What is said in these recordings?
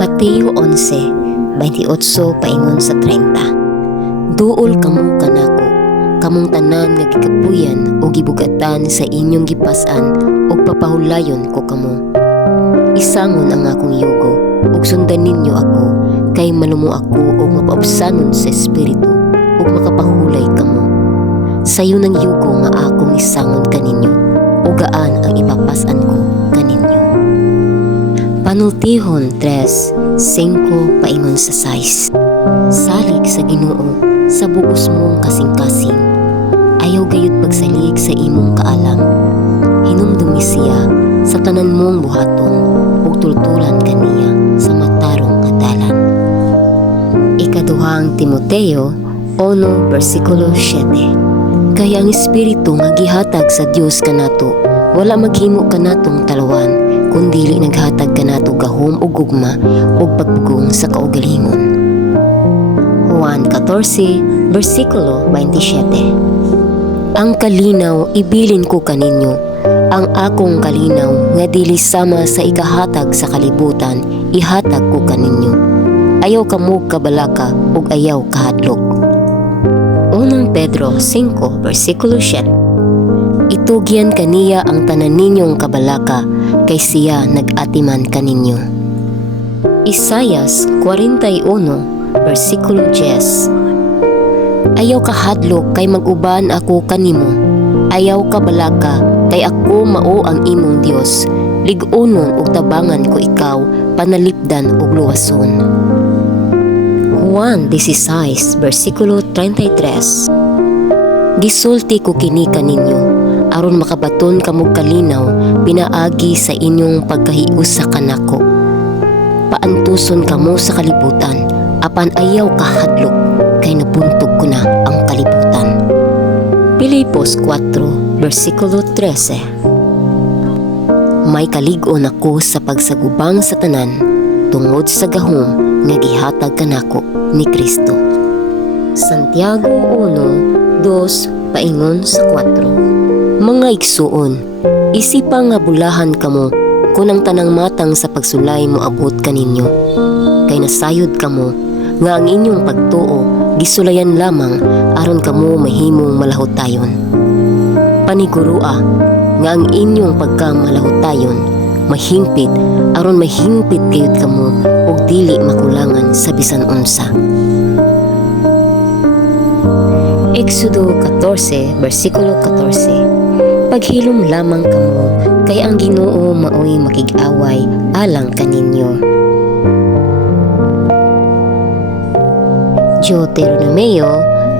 Mateo 11:28 paingon sa 30. Duol kamo kanako, kamong tanan nga gikapuyan o gibugatan sa inyong gipas-an ug papahulayon ko kamo. Isangon ang akong yugo ug sundan ninyo ako, kay malumo ako ug mapaubsanon sa espiritu ug makapahulay kamo. Sayo ng yugo nga akong isangon kaninyo ug gaan ang ipapas-an ko kaninyo. Panultihon 3:5 paingon sa 6. Salig sa Ginoo sa bugos mong kasing-kasing, ayaw gayud pagsalig sa imong kaalam. Hinumdumi siya sa tanan mong buhaton ug tultulan kaniya sa matarong nga dalan. Ikaduhang Timoteo 1:7. Kaya ang espiritu nga gihatag sa Dios kanato wala maghimo kanatong talwan, kundi naghatag kanato gahom ug gugma ug pagpugong sa kaugalingon. Juan 14:27. Ang kalinaw ibilin ko kaninyo, ang akong kalinaw nga dili sama sa ikahatag sa kalibutan, ihatag ko kaninyo. Ayaw kamo kabalaka ug ayaw kahadlok. Unang Pedro 5:7. Itugyan kaniya ang tanan ninyong kabalaka, kay siya nag-atiman kaninyo. Isaias 41:10. Ayaw kahadlok kay mag-uban ako kanimo. Ayaw kabalaka kay ako mao ang imong Dios. Lig-unon ug tabangan ko ikaw, panalipdan ug luwason. Juan 16:33. Gisulti ko kini kaninyo aron makabaton kamog kalinaw pinaagi sa inyong pagkahius sa kanako. Paantuson kamo sa kalibutan, apan ayaw kahadlok kay nabuntog ko na ang kalibutan. Pilipos 4:13. May kalig-on ako sa pagsagubang sa tanan tungod sa gahom nga gihatag kanako ni Kristo. Santiago 1:2 paingon sa 4. Mga igsuon, isipa nga bulahan kamo kung ang tanang matang sa pagsulay mo abot kaninyo. Kay nasayod kamo nga ang inyong pagtuo gisulayan lamang aron kamo mahimong malahotayon. Panigurua nga ang inyong pagkamalahotayon mahimpit aron mahimpit kayud kamo ug dili makulangan sa bisan unsa. Exodo 14:14. Paghilom lamang kamo, kay ang Ginoo maoy makig-away alang kaninyo. Deuteronomio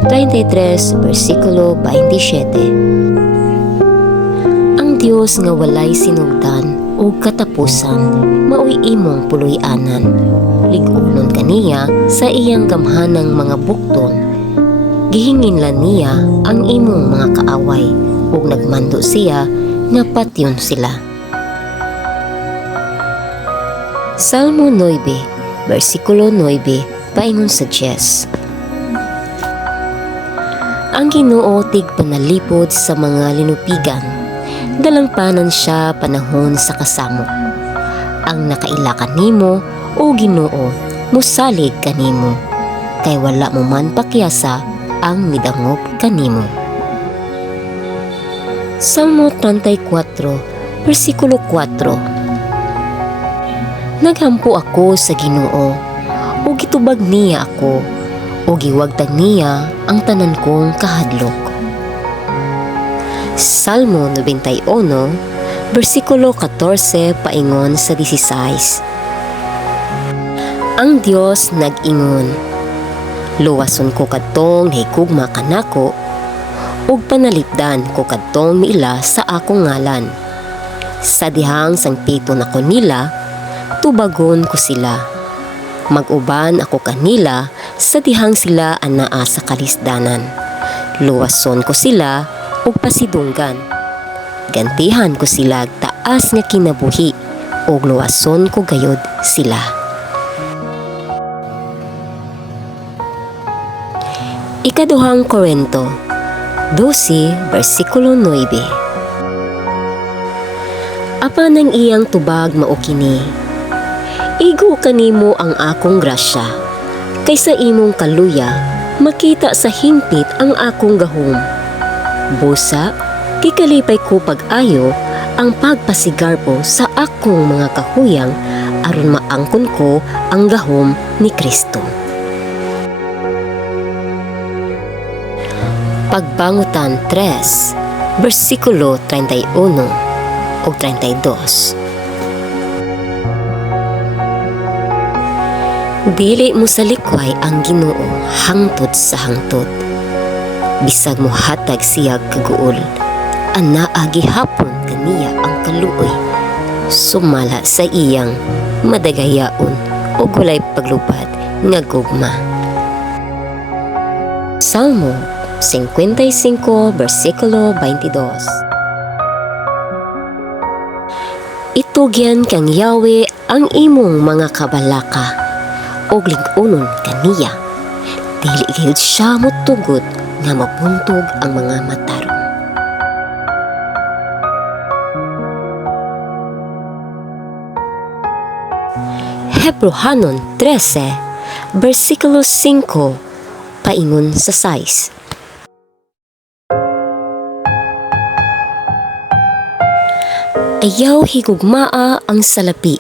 33:27. Ang Dios nga walay sinugdan o katapusan, maoy imong puloy-anan. Lig-unon kaniya sa iyang gamhanang mga bukton. Gihinginlan niya ang imong mga kaaway ug nagmando siya nga patyon sila. Salmo 9:9 paingon sa 10. Ang Ginoo tig panalipod sa mga linupigan, dalampanan siya panahon sa kasamo. Ang nakaila kanimo o Ginoo musalig kanimo, kay wala mo man pakyasa ang midangop kanimo. Salmo 34:4. Naghampo ako sa Ginoo, o gitubag niya ako, o giwagtag niya ang tanan kong kahadlok. Salmo 91:14 paingon sa 16. Ang Dios nag-ingon, luwason ko kadtong higugma kanako, ug panalipdan ko kadtong miila sa akong ngalan. Sa dihang sangpito nako nila, tubagon ko sila. Mag-uban ako kanila sa dihang sila anaa sa kalisdanan. Luwason ko sila ug pasidunggan. Gantihan ko sila taas nga kinabuhi ug luwason ko gayod sila. Ikaduhang Korinto 12:9. Apan ang iyang tubag mao kini, Igo kanimo ang akong grasya, kaysa imong kaluya, makita sa hingpit ang akong gahom. Busa, kikalipay ko pag-ayo ang pagpasigarpo sa akong mga kahuyang aron maangkon ko ang gahom ni Kristo. Pagbangutan 3, versikulo 31 o 32. Dili mo sa likway ang Ginoo hangtod sa hangtod. Bisag mo hatag siya kaguol, anaa gihapon kaniya ang kaluoy. Sumala sa iyang madagayaon o gulay paglupad nga gugma. Salmo 55, versikulo 22. Itugyan kang Yahweh ang imong mga kabalaka, og lig-unon kaniya, dili gayud siya motugod nga mabuntog ang mga matarong. Hebrohanon 13, versikulo 5, paingon sa 6. Ayaw higugmaa ang salapi.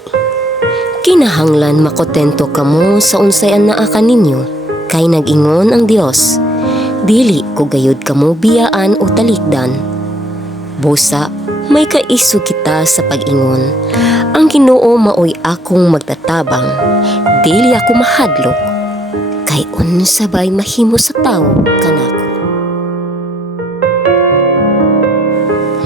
Kinahanglan makotento kamo sa unsay anaa kaninyo, kay nag-ingon ang Dios, dili ko gayud kamo biyaan o talikdan. Busa, may kaiso kita sa pag-ingon, ang Ginoo maoy akong magtatabang, dili ako mahadlok, kay unsa bay mahimo sa tawo kanako.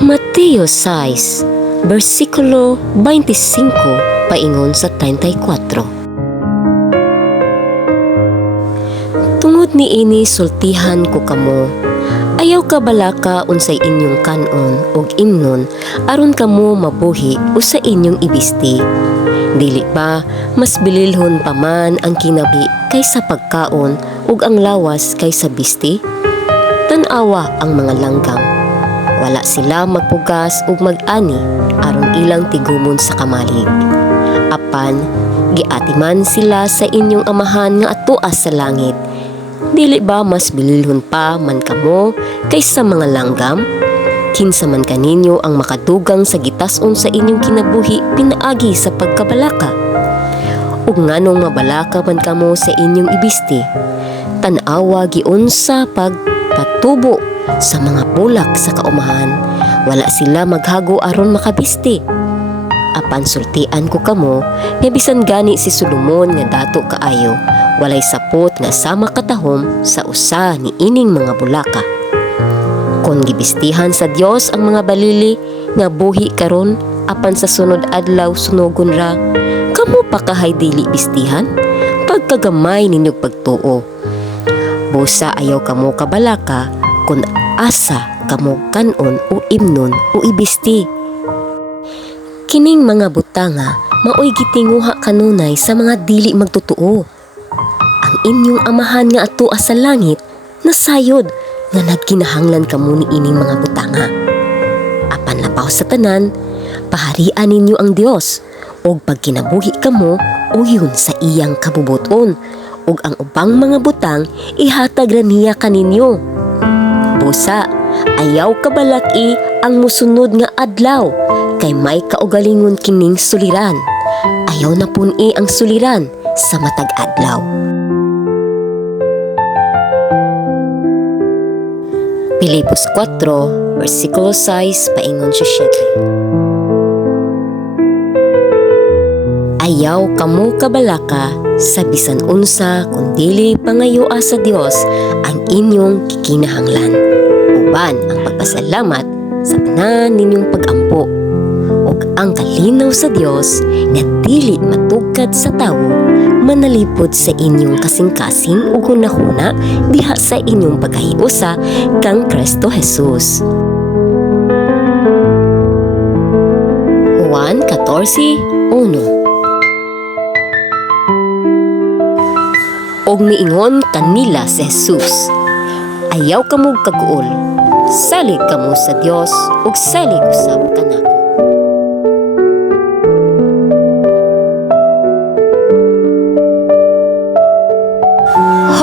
Mateo 6, versikulo 25, paingon sa 34. Tungod ni ini sultihan ko kamo, ayaw ka balaka unsay inyong kanon og imnon aron kamo mabuhi o sa inyong ibisti. Dili ba mas bililhon pa man ang kinabi kaysa pagkaon ug ang lawas kaysa bisti? Tan-awa ang mga langgam, wala sila magpugas ug mag-ani aron ilang tigumon sa kamalig. Apan, giatiman sila sa inyong amahan nga atoa sa langit. Dili ba mas bililhon pa man kamo kaysa mga langgam? Kinsa man kaninyo ang makadugang sa gitas-on sa inyong kinabuhi pinaagi sa pagkabalaka? Ug nganong mabalaka man kamo sa inyong ibisti? Tan-awa giunsa pagpatubo sa mga bulak sa kaumahan, wala sila maghago aron makabisti. Apan sultian ko kamo, nga bisan gani si Solomon nga dato kaayo, walay sapot nga sama katahom sa usa ni ining mga bulaka. Kung gibistihan sa Dios ang mga balili nga buhi karon, apan sa sunod adlaw sunogon ra, kamo pa kahay dili bistihan? Pagkagamay ninyong pagtuo. Busa ayaw kamo kabalaka kung asa kamo kanon o imnon o ibisti. Kining mga butanga maoy gitinguha kanunay sa mga dili magtotoo. Ang inyong amahan nga atoa sa langit nasayod nga nagkinahanglan kamo ni ining mga butanga. Apan labaw sa tanan, paharian ninyo ang Dios og pagkinabuhi kamo uyon sa iyang kabubuton, ug ang ubang mga butang ihatag ra niya kaninyo. Busa, ayaw kabalaki ang musunod nga adlaw, kay may kaugalingon kining suliran. Ayaw na pun-i ang suliran sa matag adlaw. Pilipos 4, versikulo 6, paingon 7. Ayaw kamo kabalaka sa bisan unsa kung dili pangayoa sa Dios ang inyong kikinahanglan. Uban ang pagpasalamat sa tanan ninyong pag-ampo, ug ang kalinaw sa Dios na dili matugkad sa tawo manalipod sa inyong kasing-kasing ug hunahuna diha sa inyong pagkahiusa kang Kristo Jesus. Juan 14:1. Og miingon kanila si Jesus, ayaw kamog kaguol, salig kamo sa Dios ug salig usab kanako.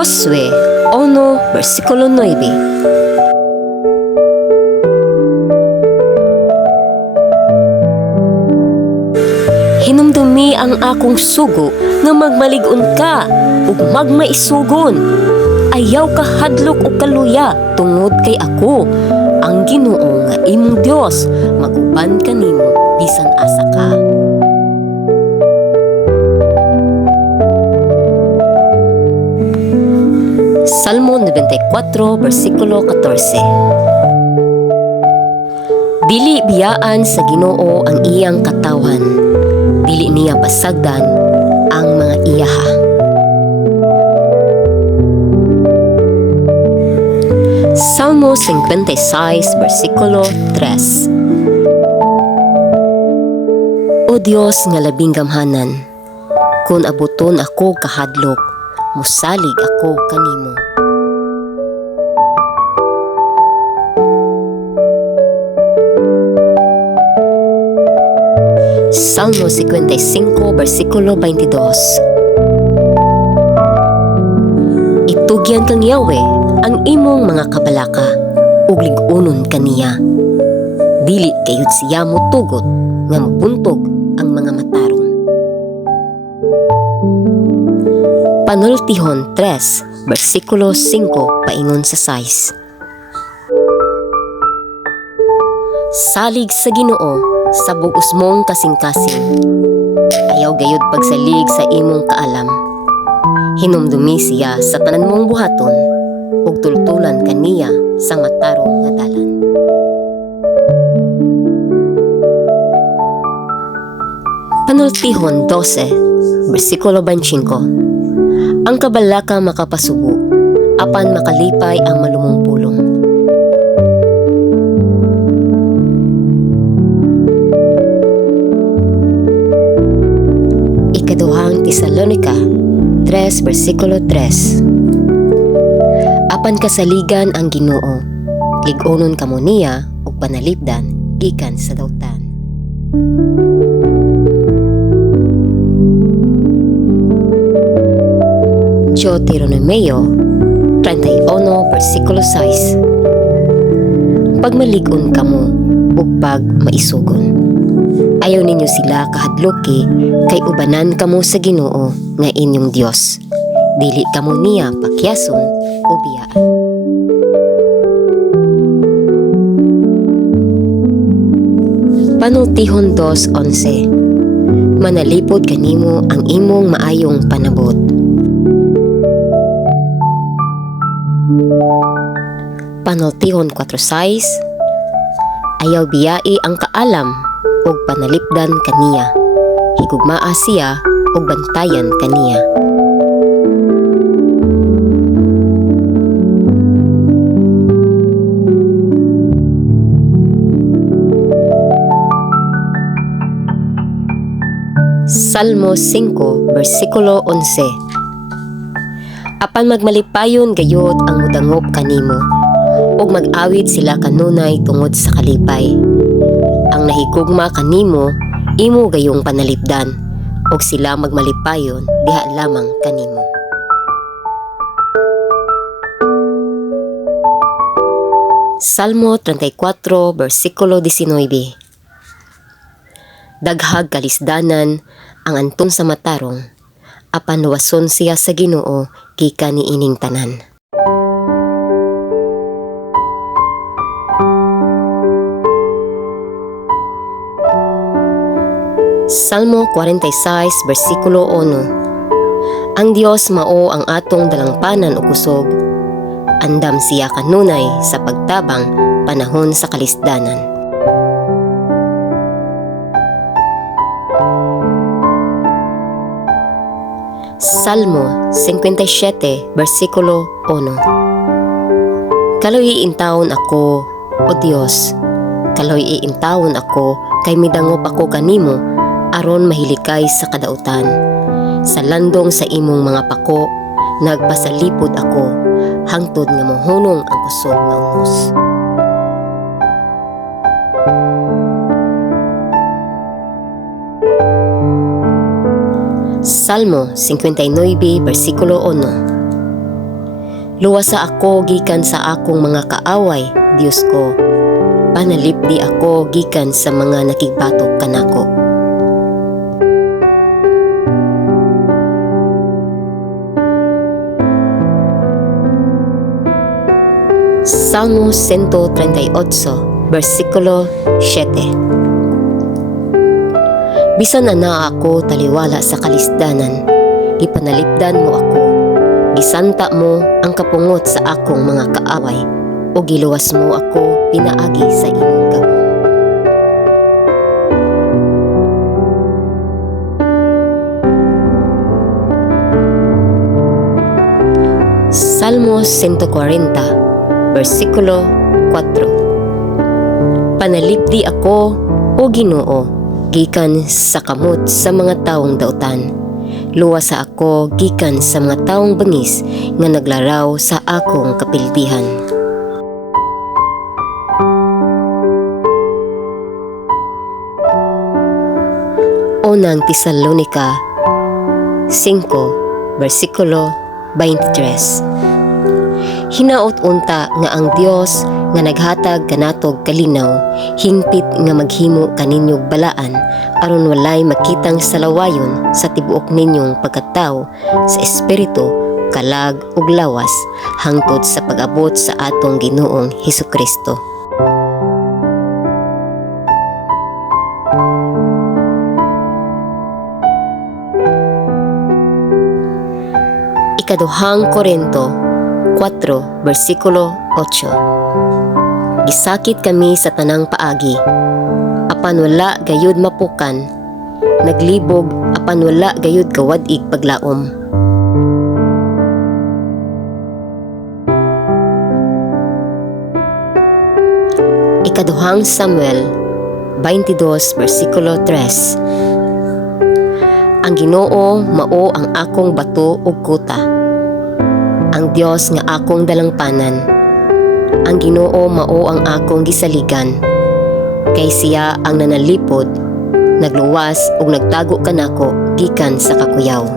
Josue 1, versikulo 9. Hinumdumi ang akong sugo nga magmalig-on ka ug magmaisugon. Ayaw ka hadlok o kaluya tungod kay ako, ang Ginoo nga imong Dios, maguban kanimo bisan asa ka. Salmo 94, versikulo 14. Dili biyaan sa Ginoo ang iyang katawan, dili niya pasagdan ang mga iyaha. Salmo 56, versikulo 3. O Dios nga labing gamhanan, kung abuton ako kahadlok, musalig ako kanimo. Salmo 55, versikulo 22. Itugyan kang Yahweh ang imong mga kabalaka, ug lig-unon kaniya. Dili kayud siya motugot nga mabuntog ang mga matarong. Panultihon 3, versikulo 5 paingon sa 6. Salig sa Ginoo sa bug-os mong kasing-kasing, ayaw gayud pagsalig sa imong kaalam. Hinumdumi siya sa tanan mong buhaton, ug tultulan kaniya sa matarong nga dalan. Panultihon 12, versikulo 25. Ang kabalaka makapasubo, apan makalipay ang malumong pulong. Ikaduhang Tesalonica 3, versikulo 3. Apan kasaligan ang Ginoo, lig-unon kamo niya ug panalipdan gikan sa dautan. Deuteronomio 31, versikulo 6. Pagmalig-on kamo ug pag maisugon, ayaw ninyo sila kahadloki, kay ubanan kamo sa Ginoo nga inyong Dios. Dili kamo niya pakyason o biyaan. Panultihon 2:11. Manalipod kanimo ang imong maayong panabot. Panultihon 4:6. Ayaw biyai ang kaalam ug panalipdan kaniya, higugmaa siya ug bantayan kaniya. Salmo 5, versikulo 11. Apan magmalipayon gayod ang mudangop kanimo, ug mag-awit sila kanunay tungod sa kalipay. Ang nahigugma kanimo, imo gayong panalipdan, ug sila magmalipayon diha lamang kanimo. Salmo 34, versikulo 19. Daghag kalisdanan ang anton sa matarong, apan luwason siya sa Ginoo gikan niining tanan. Salmo 46, versikulo 1. Ang Dios mao ang atong dalangpanan o kusog, andam siya kanunay sa pagtabang panahon sa kalisdanan. Salmo 57, versikulo 1. Kaloy iintawon ako, O Dios, kaloy iintawon ako, kay midangop ako kanimo, aron mahilikay sa kadautan. Sa landong sa imong mga pako, nagpasalipod ako, hangtod nga mohunong ang kusog nga unos. Salmo 59, versikulo 1. Luwasa ako gikan sa akong mga kaaway, Dios ko. Panalipdi ako gikan sa mga nakigbatok kanako. Salmo 138, versikulo 7. Bisan na ako taliwala sa kalisdanan, ipanalipdan mo ako. Gisanta mo ang kapungot sa akong mga kaaway, o giluwas mo ako pinaagi sa imong gahom. Salmo 140, versikulo 4. Panalipdi ako, o Ginoo, gikan sa kamot sa mga taong dautan. Luwasa ako gikan sa mga taong bangis nga naglaraw sa akong kapildihan. Unang Tesalonica 5, versikulo 23. Hinaot unta nga ang Dios nga naghatag kanatog kalinaw, hingpit nga maghimo kaninyong balaan, aron walay makitang salawayon sa tibuok ninyong pagkatao sa espiritu, kalag ug lawas, hangtod sa pag-abot sa atong Ginoong Hesukristo. Ikaduhang Korinto 4, versikulo 8. Gisakit kami sa tanang paagi, apan wala gayud mapukan, naglibog apan wala gayud kawadig paglaom. Ikaduhang Samuel 22, versikulo 3. Ang Ginoo mao ang akong bato ug kuta, ang Dios nga akong dalangpanan. Ang Ginoo mao ang akong gisaligan, kay siya ang nanalipod, nagluwas ug nagtago kanako gikan sa kakuyaw.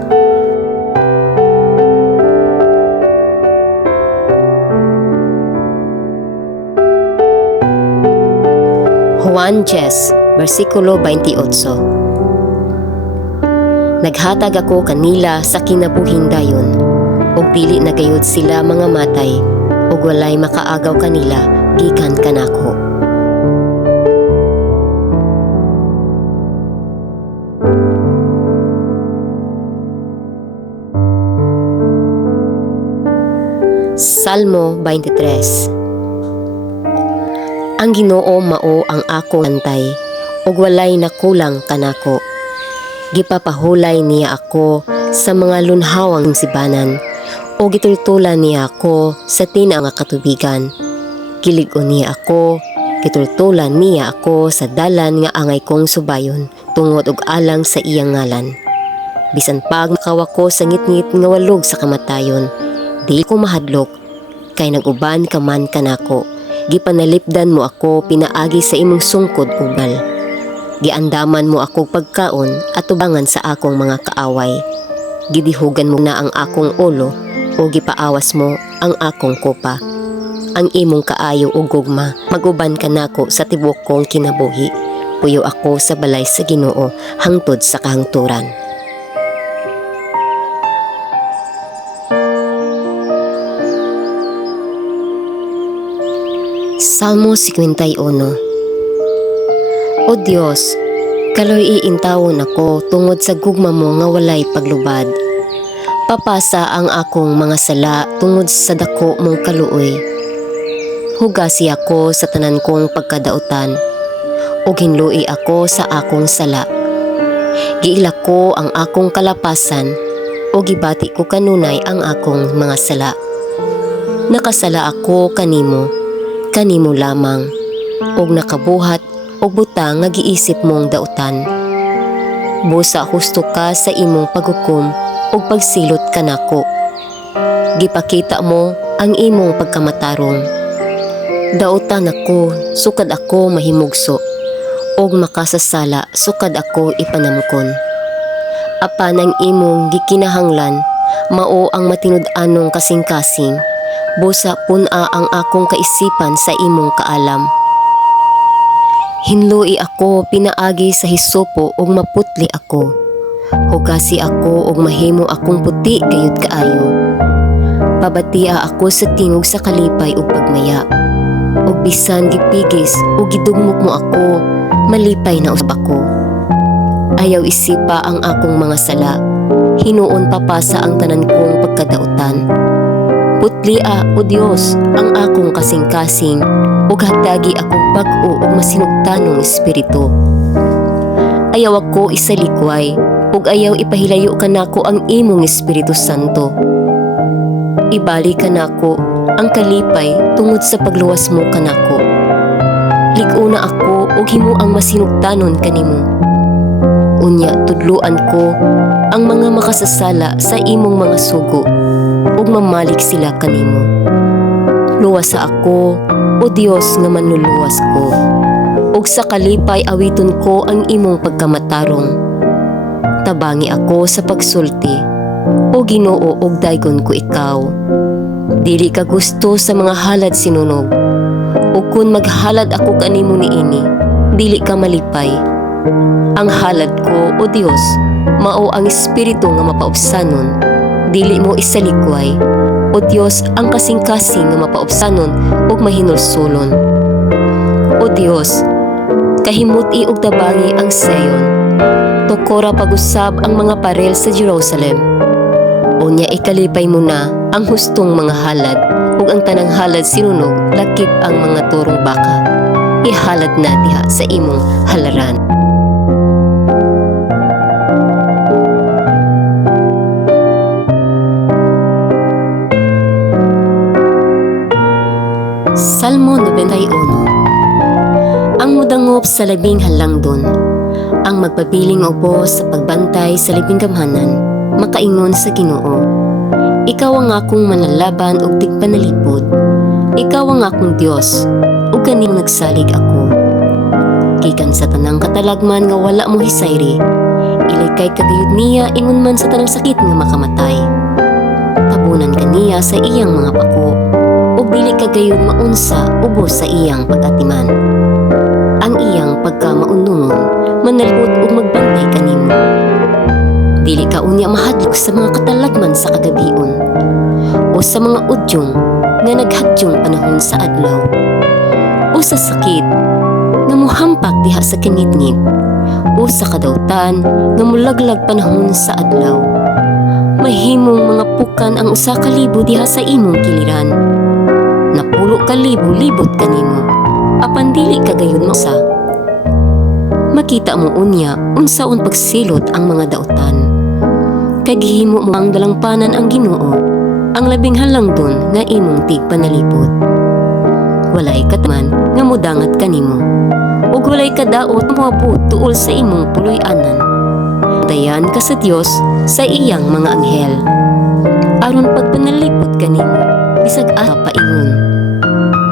Juan 10, versikulo 28. Naghatag ako kanila sa kinabuhing dayon, ug dili na gayud sila mga matay, ug walay makaagaw kanila gikan kanako. Salmo 23. Ang Ginoo mao ang akong antay, ug walay nakulang kanako. Gipapahulay niya ako sa mga lunhawang sibanan, o gitultulan niya ako sa tina nga katubigan. Gilig-on niya ako, gitultulan niya ako sa dalan nga angay kong subayon, tungod og alang sa iyang ngalan. Bisan pag nakawa ko sa ngit-ngit nga walog sa kamatayon, di ko mahadlok, kay naguban ka man kanako. Gipanalipdan mo ako pinaagi sa imong sungkod ugal. Giandaman mo ako pagkaon at tubangan sa akong mga kaaway. Gidihugan mo na ang akong ulo, o gipaawas mo ang akong kopa. Ang imong kaayo ug gugma, maguban ka nako sa tibuok kong kinabuhi. Puyo ako sa balay sa Ginoo hangtod sa kahangturan. Salmo 51. O Dios, kaloy iintawon ako tungod sa gugma mo nga walay paglubad. Papasa ang akong mga sala tungod sa dako mong kaluoy. Hugasi ako sa tanan kong pagkadautan, ug hinlui ako sa akong sala. Giila ko ang akong kalapasan, o gibati ko kanunay ang akong mga sala. Nakasala ako kanimo, kanimo lamang, ug nakabuhat og butang nga giisip mong dautan. Busa husto ka sa imong paghukom ug pagsilot kanako. Gipakita mo ang imong pagkamatarong. Dautan ako sukad ako mahimugso, ug makasasala sukad ako ipanamkon. Apan ang imong gikinahanglan mao ang matinud-anong kasing-kasing, Busa puna ang akong kaisipan sa imong kaalam. Hinloi ako pinaagi sa hisupo ug maputli ako. Hugasi ako ug mahimo akong puti gayud kaayo. Pabatia ako sa tingog sa kalipay ug pagmaya. Ug bisan gipigis ug gidugmok mo ako, malipay na usab ako. Ayaw isipa ang akong mga sala, hinuon papasa ang tanan kong pagkadautan. Putlia o Dios ang akong kasing-kasing ug hatagi akong bag-o ug masinugtanong espiritu. Ayaw ako isalikway ug ayaw ipahilayo kanako ang imong Espiritu Santo. Ibalik kanako ang kalipay tungod sa pagluwas mo kanako. Lig-una ako ug himuang masinugtanon kanimo. Unya tudluan ko ang mga makasasala sa imong mga sugo ug mamalik sila kanimo. Luwasa ako, o Dios nga manluluwas ko, ug sa kalipay awiton ko ang imong pagkamatarong. Tabangi ako sa pagsulti, o Ginoo ug daygon ko ikaw. Dili ka gusto sa mga halad sinunog, ug kun maghalad ako kanimo niini, dili ka malipay. Ang halad ko, o Dios, mao ang espiritu nga mapaubsanon, dili mo isalikway. O Dios, ang kasing-kasing nga mapaubsanon ug mahinulsulon. O Dios, kahimuti ug tabangi ang Sion. Tukora pag-usab ang mga parel sa Jerusalem. Unya ikalipay mo na ang hustong mga halad ug ang tanang halad sinunog lakip ang mga turong baka. Ihalad na diha sa imong halaran. Salmo 91. Ang mudangop sa labing halangdon, ang magpabiling ubos sa pagbantay sa labing gamhanan, makaingon sa Ginoo. Ikaw ang akong manlalaban ug tigpanalipod. Ikaw ang akong Dios, ug kaning nagsalig ako. Gikan sa tanang katalagman nga wala mo hisayri, ilikay kagayud niya ingon man sa tanang sakit nga makamatay. Tabunan kaniya sa iyang mga pako, ug dili kagayon maunsa ubos sa iyang pag-atiman. Ang iyang pagkamaunungon manalipod ug magbantay kanimo. Dili ka unya mahadlok sa mga katalagman sa kagabion o sa mga udyong nga naghadyong panahon sa adlaw o sa sakit nga muhampak diha sa kingitngit o sa kadautan nga mulaglag panahon sa adlaw. Mahimong mga pukan ang usa ka libo diha sa imong kiliran. Napulo ka libo-libot kanimo, apan dili kagayon masa. Makita mo unya unsaon pagsilot ang mga dautan. Kagihimo mo ang dalangpanan ang Ginoo, ang labing halangdon nga imong tigpanalipod. Walay kataman nga mudangat kanimo, ug walay kadaot moabot tuol sa imong puloy-anan. Dayan ka sa Dios sa iyang mga anghel, aron pagpanalipod kanimo bisag ara paingon.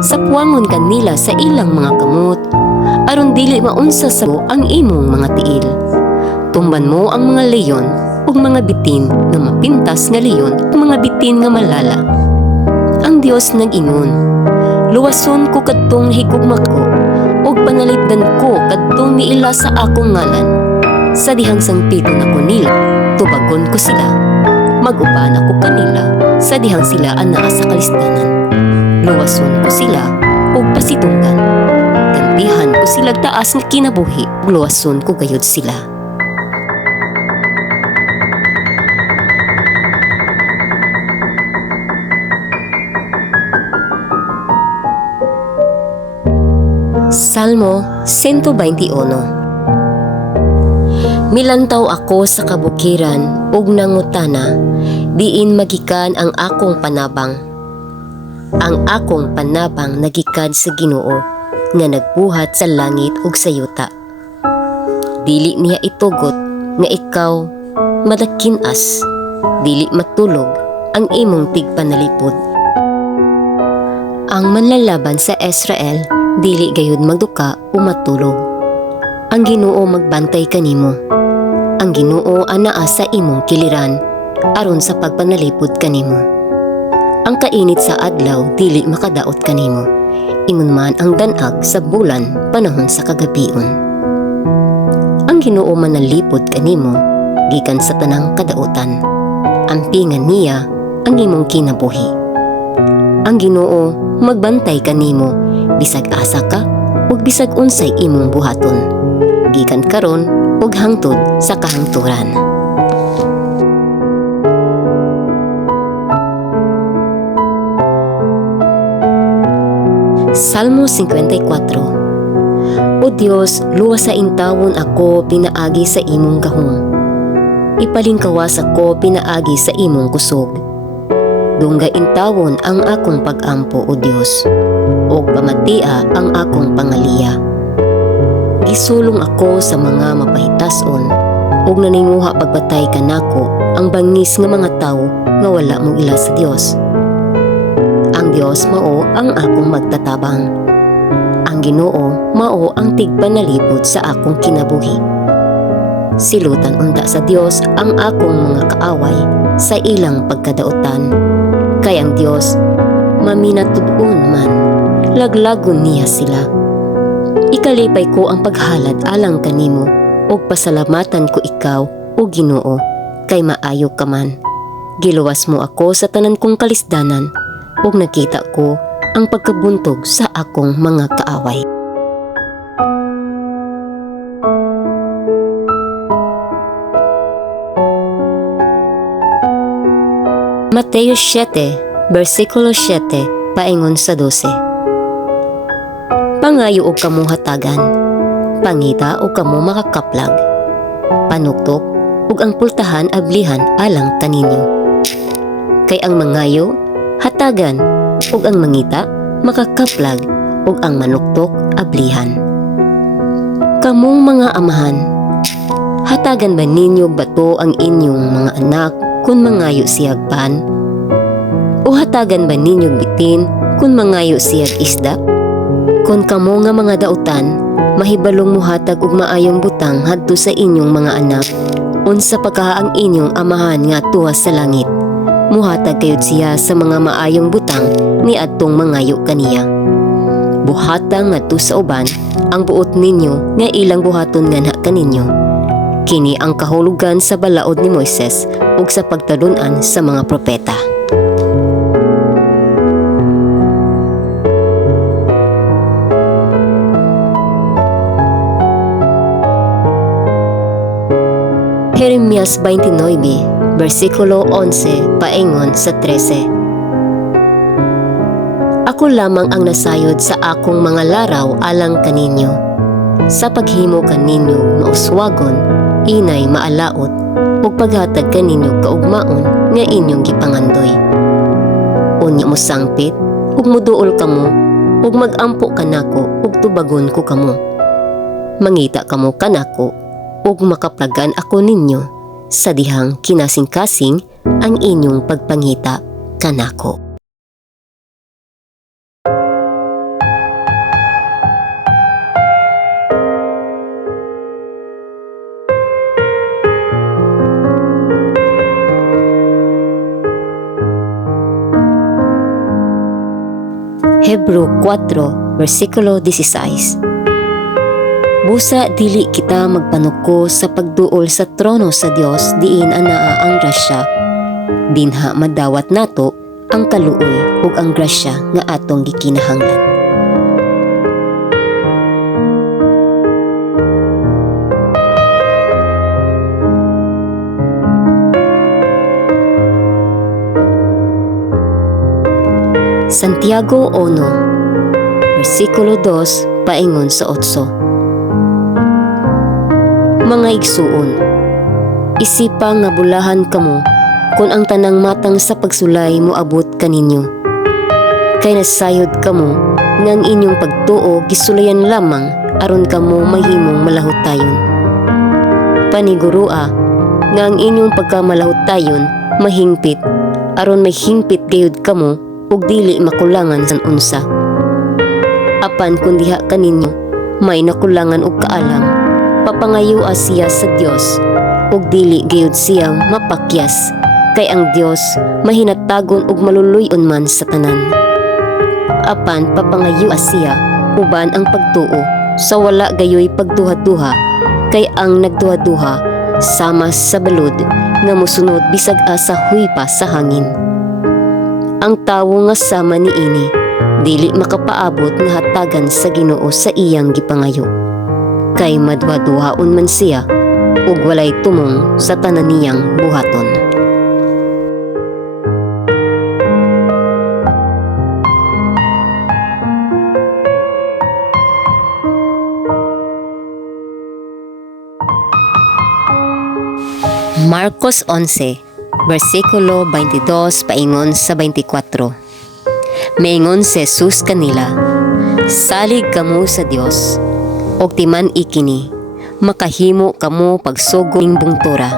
Sapuangon kanila sa ilang mga kamot, aron dili maunsa sa ang imong mga tiil. Tumban mo ang mga leyon ug mga bitin nga mapintas nga leyon ug mga bitin nga malala. Ang Dios nag-ingon, luwason ko kadtong higugma ko ug panalipdan ko kadtong miila sa akong ngalan. Sa dihang sangpito na ko nila, tubagon ko sila. Mag-uban ako kanila sa dihang sila anaa sa kalistanan. Luwason ko sila ug pasitunggan. Gantihan ko sila taas nga kinabuhi ug luwason ko gayud sila. Salmo 121. Milantaw ako sa kabukiran ug nangutana, diin magikan ang akong panabang. Ang akong panabang nagikad sa Ginoo, nga nagbuhat sa langit ug sa yuta. Dili niya itugot nga ikaw madakinas, dili matulog ang imong tigpanalipod. Ang manlalaban sa Israel dili gayud magduka o matulog. Ang Ginoo magbantay kanimo. Ang Ginoo anaa sa imong kiliran aron sa pagpanalipod kanimo. Ang kainit sa adlaw dili makadaot kanimo, ingon man ang danag sa bulan panahon sa kagabion. Ang Ginoo man nalipod kanimo gikan sa tanang kadautan. Ampingan niya ang imong kinabuhi. Ang Ginoo magbantay kanimo bisag asa ka ug bisag unsay imong buhaton, gikan karon ug hangtod sa kahangturan. Salmo 54. O Dios, luwas sa intawon ako pinaagi sa imong gahom. Ipalingkawas ako pinaagi sa imong kusog. Dungga intawon ang akong pag-ampo, O Dios, o pamatia ang akong pangaliya. Gisulong ako sa mga mapahitason, ug naninguha pagbatay kanako ang bangis nga mga tawo nga wala mong ila sa Dios. Ang Dios mao ang akong magtatabang. Ang Ginoo mao ang tigpanalipod sa akong kinabuhi. Silutan unta sa Dios ang akong mga kaaway sa ilang pagkadautan. Kay ang Dios maminatud-on man, laglagon niya sila. Ikalipay ko ang paghalad alang kanimo, ug pasalamatan ko ikaw, o Ginoo, kay maayo ka man. Giluwas mo ako sa tanan kong kalisdanan, ug nakita ko ang pagkabuntog sa akong mga kaaway. Mateo 7, versikulo 7, paingon sa 12. Pangayo og kamo hatagan, pangita og kamo makakaplag, panuktok ug ang pultahan ablihan alang kaninyo. Kay ang mangayo hatagan, ug ang mangita makakaplag, ug ang manuktok ablihan. Kamong mga amahan, hatagan ba ninyo bato ang inyong mga anak kung mangayo siyag pan? O hatagan ba ninyo bitin kung mangayo siyag isda? Kung kamo nga mga dautan, mahibalong muhatag og maayong butang hadto sa inyong mga anak, unsa pa kaha ang inyong amahan nga tuwa sa langit, muhatag kayod siya sa mga maayong butang ni adtong mangayo kaniya. Buhatang ngadto sa uban ang buot ninyo nga ilang buhaton nganha kaninyo. Kini ang kahulugan sa balaod ni Moises ug sa pagtalun-an sa mga propeta. Jeremias 29, versikulo 11, paingon sa 13. Ako lamang ang nasayod sa akong mga laraw alang kaninyo. Sa paghimo kaninyo mauswagon, inay maalaot, ug paghatag kaninyo kaugmaon nga inyong gipangandoy. Unya mo sangpit, ug muduol kamo, ug magampo kanako, ug tubagon ko kamo. Mangita kamo kanako, ug makaplagan ako ninyo, sa dihang kinasing-kasing ang inyong pagpangita kanako. Hebreo 4, versikulo 16. Busa dili kita magpanuko sa pagduol sa trono sa Dios diin anaa ang grasya. Dinha madawat nato ang kaluoy ug ang grasya nga atong gikinahanglan. Santiago 1, versikulo 2, paingon sa 8. Mga igsuon, isipa nga bulahan kamo kung ang tanang matang sa pagsulay mo abot kaninyo. Kay nasayod kamo nga ang inyong pagtuo gisulayan lamang aron kamo mahimong malahutayon. Panigurua nga ang inyong pagkamalahutayon mahingpit aron may hingpit gayud kamo ug dili makulangan sa unsa. Apan kun diha kaninyo may nakulangan og kaalam, papangayoa siya sa Dios ug dili gayud siya mapakyas kay ang Dios mahinatagon ug maluluyon man sa tanan. Apan papangayo siya uban ang pagtuo sa wala gayoy pagduha-duha, kay ang nagduha-duha sama sa balod nga mosunod bisag asa huy pa sa hangin. Ang tawo nga sama ni ini dili makapaabot nga hatagan sa Ginoo sa iyang gipangayo, kay madwa-duhaon man siya ug walay tumong sa tanan niyang buhaton. Marcos 11, versikulo 22 paingon sa 24. Maingon si Jesus kanila, salig kamo sa Dios, og timan ikini, makahimo kamo pagsugong bungtura,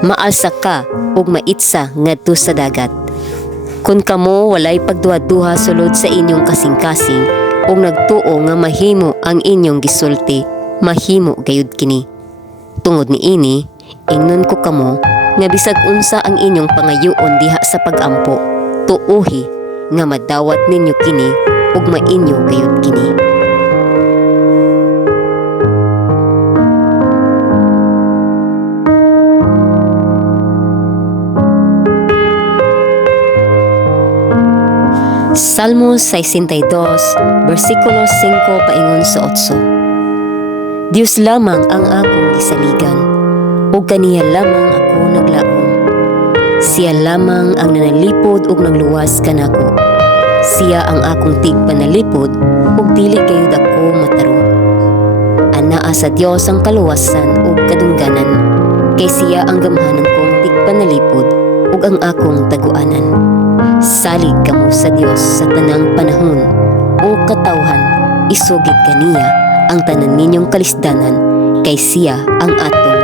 maalsa ka og maitsa ngadto sa dagat. Kung kamo walay pagduha-duha sulod sa inyong kasing-kasing, og nagtuo nga mahimo ang inyong gisulti, mahimo gayud kini. Tungod ni ini, ingnon ko kamo nga bisag unsa ang inyong pangayoon diha sa pagampo, tuuhi nga madawat ninyo kini ug mainyo gayud kini. Salmo 62, versikulo 5 paingon sa 8. Dios lamang ang akong gisaligan, ug kaniya lamang ako naglaom. Siya lamang ang nanalipod ug nagluwas kanako. Siya ang akong tigpanalipod ug dili gayud ako matarong. Anaa sa Dios ang kaluwasan ug kadungganan, kay siya ang gamhanan kong tigpanalipod ug ang akong taguanan. Salig kamo sa Dios sa tanang panahon, o katawhan, isugid kaniya ang tanan ninyong kalisdanan, kay siya ang atong